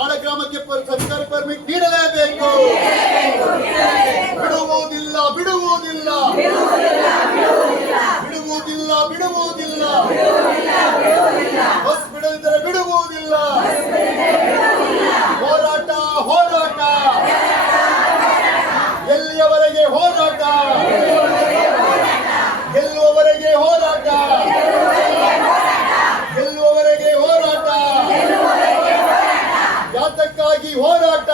ನಾಡ ಗ್ರಾಮಕ್ಕೆ ಸರ್ಕಾರಿ ಪರ್ಮಿಟ್ ನೀಡಲೇಬೇಕು. ಬಿಡುವುದಿಲ್ಲ ಬಿಡುವುದಿಲ್ಲ ಬಿಡುವುದಿಲ್ಲ ಬಿಡುವುದಿಲ್ಲ ಬಸ್ ಬಿಡದಿದ್ದರೆ ಬಿಡುವುದಿಲ್ಲ. ಹೋರಾಟ ಹೋರಾಟ ಎಲ್ಲಿಯವರೆಗೆ ಹೋರಾಟ, ಗೆಲ್ಲುವವರೆಗೆ ಹೋರಾಟ, ಗೆಲ್ಲುವವರೆಗೆ ಹೋರಾಟ. ಯಾತಕ್ಕಾಗಿ ಹೋರಾಟ,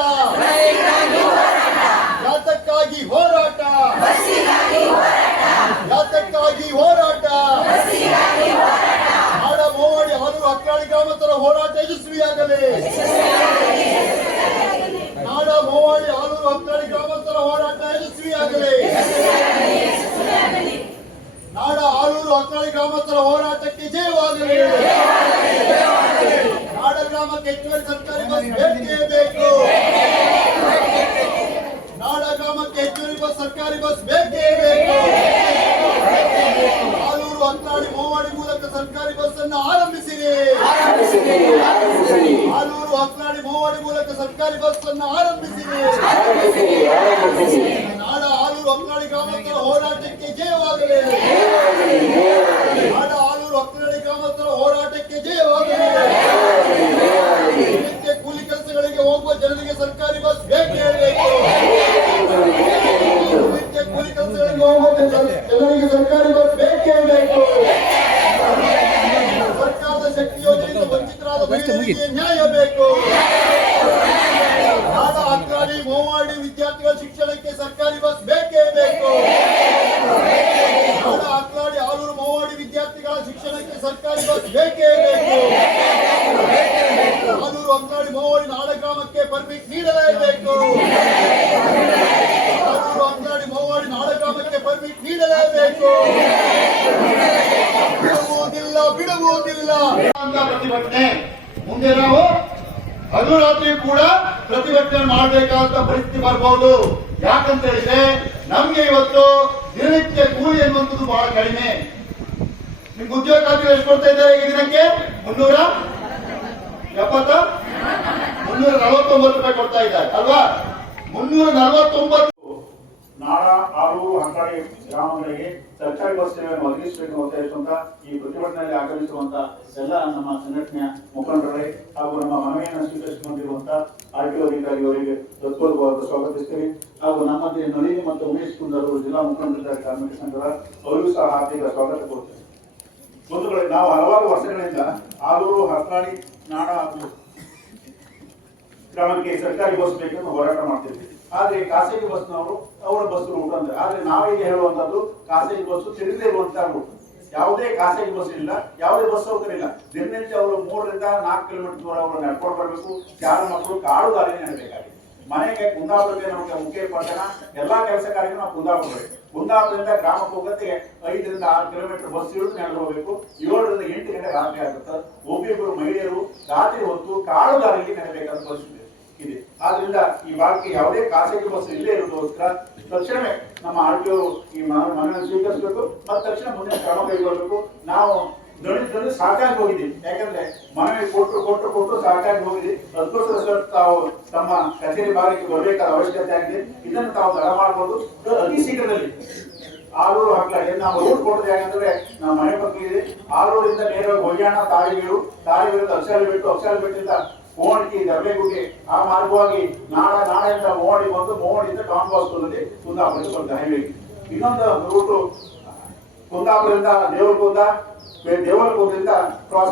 ಯಾತಕ್ಕಾಗಿ ಹೋರಾಟ, ಯಾತಕ್ಕಾಗಿ ಹೋರಾಟ. ನಾಡ ಮೋವಾಡಿ ಹಾಲೂರು ಅಕ್ರಾಳಿ ಗ್ರಾಮಸ್ಥರ ಹೋರಾಟ ಯಶಸ್ವಿಯಾಗಲಿ. ನಾಡ ಮೋವಾಡಿ ಹಾಲೂರು ಅಕ್ರಾಳಿ ಗ್ರಾಮಸ್ಥರ ಹೋರಾಟ ಯಶಸ್ವಿಯಾಗಲಿ. ನಾಡ ಹಾಲೂರು ಅಕ್ರಾಳಿ ಗ್ರಾಮಸ್ಥರ ಹೋರಾಟಕ್ಕೆ ಜಯವಾಗಲಿ. ನಾಡ ಗ್ರಾಮಕ್ಕೆ ಹೆಚ್ಚುವರಿ ಸರ್ಕಾರಿ ಬಸ್ ಬೇಕೇ ಬೇಕು. ನಾಡ ಗ್ರಾಮಕ್ಕೆ ಹೆಚ್ಚುವರಿ ಬಸ್ ಸರ್ಕಾರಿ ಬಸ್ ಬೇಕೇ ಬೇಕು. ಹಾಲೂರು ಅಕ್ರಾಳಿ ಮೋವಾಡಿ ಮೂಲಕ ಸರ್ಕಾರಿ ಬಸ್ ಅನ್ನು ಆರಂಭಿಸಿರಿ. ಹಾಲೂರು ಅಕ್ರಾಳಿ ಮೋವಾಡಿ ಮೂಲಕ ಸರ್ಕಾರಿ ಬಸ್ ಅನ್ನು ಆರಂಭಿಸಿರಿ. ನಾಡ ಹಾಲೂರು ಅಕ್ರಾಳಿ ಗ್ರಾಮಸ್ಥರ ಹೋರಾಟಕ್ಕೆ ಜಯವಾಗಲಿ. ನಾಡ ಹಾಲೂರು ಅಕ್ರಾಳಿ ಗ್ರಾಮಸ್ಥರ ಹೋರಾಟಕ್ಕೆ ಜಯವಾಗಲಿ. ನಿತ್ಯ ಕೂಲಿ ಕೆಲಸಗಳಿಗೆ ಹೋಗುವ ಜನರಿಗೆ ಸರ್ಕಾರಿ ಬಸ್ ಬೇಕೇ ಬೇಕು. ನಿತ್ಯ ಕೂಲಿ ಕೆಲಸಗಳಿಗೆ ಹೋಗುವ ಜನರಿಗೆ ಸರ್ಕಾರಿ ಬಸ್ ಬೇಕೇ ಬೇಕು. ಸರ್ಕಾರದ ಶಕ್ತಿ ಯೋಜನೆಯಿಂದ ವಂಚಿತರಾದ ಮಹಿಳೆಯರಿಗೆ ನ್ಯಾಯ ಬೇಕು. ನಾಡ ಅಕ್ರಾಳಿ ಮೋವಾಡಿ ವಿದ್ಯಾರ್ಥಿಗಳ ಶಿಕ್ಷಣಕ್ಕೆ ಸರ್ಕಾರಿ ಬಸ್ ಬೇಕೇ ಬೇಕು. ನಾಡ ಅಕ್ರಾಳಿ ಹಾಲೂರು ಮೋವಾಡಿ ವಿದ್ಯಾರ್ಥಿಗಳ ಶಿಕ್ಷಣಕ್ಕೆ ಸರ್ಕಾರಿ ಬಸ್ ಬೇಕೇ ಬೇಕು. ಹಾಲೂರು ಅಕ್ರಾಳಿ ಮೋವಾಡಿ ನಾಡ ಗ್ರಾಮಕ್ಕೆ ಪರ್ಮಿಟ್ ನೀಡಲೇಬೇಕು. ಹಾಲೂರು ಅಕ್ರಾಳಿ ಮೋವಾಡಿ ನಾಡ ಗ್ರಾಮಕ್ಕೆ ಪರ್ಮಿಟ್ ನೀಡಲೇಬೇಕು. ಬಿಡುವುದಿಲ್ಲ ಬಿಡುವುದಿಲ್ಲ ಅಂತ ಪ್ರತಿಭಟನೆ. ಮುಂದೆ ನಾವು ಹಗಲು ರಾತ್ರಿ ಕೂಡ ಪ್ರತಿಭಟನೆ ಮಾಡಬೇಕಾದ ಪರಿಸ್ಥಿತಿ ಬರಬಹುದು. ಯಾಕಂತ ಹೇಳಿದ್ರೆ ನಮ್ಗೆ ಇವತ್ತು ದಿನನಿತ್ಯ ಕೂಲಿ ಎನ್ನುವಂಥದ್ದು ಬಹಳ ಕಡಿಮೆ. ನಿಮ್ಗೆ ಉದ್ಯೋಗ ಖಾತ್ರಿ ಎಷ್ಟು ಕೊಡ್ತಾ ಇದ್ದಾರೆ ಈ ದಿನಕ್ಕೆ? 349 ರೂಪಾಯಿ ಕೊಡ್ತಾ ಇದ್ದಾರೆ ಅಲ್ವಾ? 349. ನಾಡ ಹಾಲೂರು ಅಕ್ರಾಳಿ ಗ್ರಾಮಗಳಿಗೆ ಸರ್ಕಾರಿ ಬಸ್ ಸೇವೆಯನ್ನು ಒದಗಿಸಬೇಕು ಅಂತ ಹೇಳುವಂತ ಈ ಪ್ರತಿಭಟನೆಯಲ್ಲಿ ಆಗಮಿಸುವಂತ ಎಲ್ಲ ನಮ್ಮ ಸಂಘಟನೆಯ ಮುಖಂಡರೇ ಹಾಗೂ ನಮ್ಮ ಮನವಿಯನ್ನು ಸ್ವೀಕರಿಸಿಕೊಂಡಿರುವಂತಹ ಆರ್ಟಿಒ ಅಧಿಕಾರಿಯವರಿಗೆ ಹೃತ್ಪೂರ್ವಕವಾದ ಸ್ವಾಗತಿಸ್ತೀವಿ. ಹಾಗೂ ನಮ್ಮಲ್ಲಿ ನಳಿನಿ ಮತ್ತು ಉಮೇಶ್ ಕುಂದರ್ ಜಿಲ್ಲಾ ಮುಖಂಡರಿದ್ದಾರೆ ಕಾರ್ಮಿಕ ಸಂಘದ, ಅವರಿಗೂ ಸಹ ಹಾರ್ದಿಕ ಸ್ವಾಗತ ಕೊಡ್ತೇವೆ. ಬಂಧುಗಳೇ, ನಾವು ಹಲವಾರು ವರ್ಷಗಳಿಂದ ಹಾಲೂರು ಅಕ್ರಾಳಿ ನಾಡ ಗ್ರಾಮಕ್ಕೆ ಸರ್ಕಾರಿ ಬಸ್ ಬೇಕೆಂದು ಹೋರಾಟ ಮಾಡ್ತಿದ್ವಿ. ಆದ್ರೆ ಖಾಸಗಿ ಬಸ್ನವರು ಅವರ ಬಸ್ ರೂಟ್ ಅಂದ್ರೆ, ಆದ್ರೆ ನಾವೀಗ ಹೇಳುವಂತದ್ದು ಖಾಸಗಿ ಬಸ್ ತಿಳಿದೇ ಇರುವಂತಹ ರೂಟ್. ಯಾವುದೇ ಖಾಸಗಿ ಬಸ್ ಇಲ್ಲ, ಯಾವುದೇ ಬಸ್ ಸೌಕರ್ಯ ಇಲ್ಲ. ದಿನನಿತ್ಯ ಅವರು 3 ರಿಂದ 4 ಕಿಲೋಮೀಟರ್ ದೂರ ಅವರು ನಡ್ಕೊಂಡು ಬರಬೇಕು. ಶಾಲಾ ಮಕ್ಕಳು ಕಾಡು ದಾರಿ ನಡಬೇಕಾಗಿದೆ. ಮನೆಗೆ ಕುಂದಾಪುರಕ್ಕೆ ನಮಗೆ ಮುಖ್ಯ ಪಟ್ಟಣ ಎಲ್ಲಾ ಕೆಲಸ ಕಾರ್ಯಗಳು ನಾವು ಕುಂದಾಪುರ ಬರಬೇಕು. ಕುಂದಾಪುರದಿಂದ ಗ್ರಾಮಕ್ಕೆ ಹೋಗೋದಕ್ಕೆ 5 ರಿಂದ 6 ಕಿಲೋಮೀಟರ್ ಬಸ್ ಇಳಿದು ನಡೆದು ಹೋಗಬೇಕು. 7 ರಿಂದ 8 ಗಂಟೆ ರಾತ್ರಿ ಆಗುತ್ತೆ. ಒಬ್ಬೊಬ್ಬರು ಮಹಿಳೆಯರು ರಾತ್ರಿ ಹೊತ್ತು ಕಾಡು ದಾರಿಯಲ್ಲಿ ನಡೆಬೇಕಾದ ಪರಿಸ್ಥಿತಿ ಇದೆ. ಆದ್ರಿಂದ ಈ ಭಾಗಕ್ಕೆ ಯಾವುದೇ ಖಾಸಗಿ ಬಸ್ ಇಲ್ಲೇ ಇರೋದಕ್ಕೋಸ್ಕರ ತಕ್ಷಣವೇ ನಮ್ಮ ಆರ್ಟಿಒ ಈ ಮನವಿಯನ್ನು ಸ್ವೀಕರಿಸಬೇಕು ಮತ್ತು ತಕ್ಷಣ ಮುಂದಿನ ಕ್ರಮ ಕೈಗೊಳ್ಳಬೇಕು. ನಾವು ದಣಿದು ಸಾಕಾಗಿ ಹೋಗಿದ್ದೀವಿ. ಯಾಕಂದ್ರೆ ಮನವಿ ಕೊಟ್ಟು ಸಾಕಾಗಿ ಹೋಗಿದೆ. ಅದಕ್ಕೋಸ್ಕರ ತಾವು ತಮ್ಮ ಕಚೇರಿ ಭಾಗಕ್ಕೆ ಬರಬೇಕಾದ ಅವಶ್ಯಕತೆ ಆಗಿದೆ. ಇದನ್ನು ತಾವು ತಡ ಮಾಡಬಹುದು. ಅತಿ ಶೀಘ್ರದಲ್ಲಿ ಹಾಲೂರು ಅಕ್ರಾಳಿ ನಾವು ರೂಟ್ ಕೊಡೋದು ಯಾಕಂದ್ರೆ ನಮ್ಮ ಮನೆ ಪಕ್ಕಲಿದೆ. ಹಾಲೂರಿಂದ ನೇರವಾಗಿ ಹೊಯ್ಯಾಣ, ತಾಳಿಬೀಡು, ಅಕ್ಷರಬೆಟ್ಟಿಂದ ಮೋವಣಿಗೆ, ದರ್ಬೇಗುಡ್ಡೆ ಆ ಮಾರ್ಗವಾಗಿ ನಾಳೆಯಿಂದ ಮೋವಣಿ ಬಂದು ಮೋವಣಿಯಿಂದ ಡಾನ್ ಬಾಸ್ಕೋದಲ್ಲಿ ಕುಂದಾಪುರಕ್ಕೆ ಬರ್ತಾರೆ ಹೈವೇ. ಇನ್ನೊಂದು ರೂಟು ಕುಂದಾಪುರದಿಂದ ದೇವರಕುಂದ, ದೇವರಕುಂದದಿಂದ ಕ್ರಾಸ್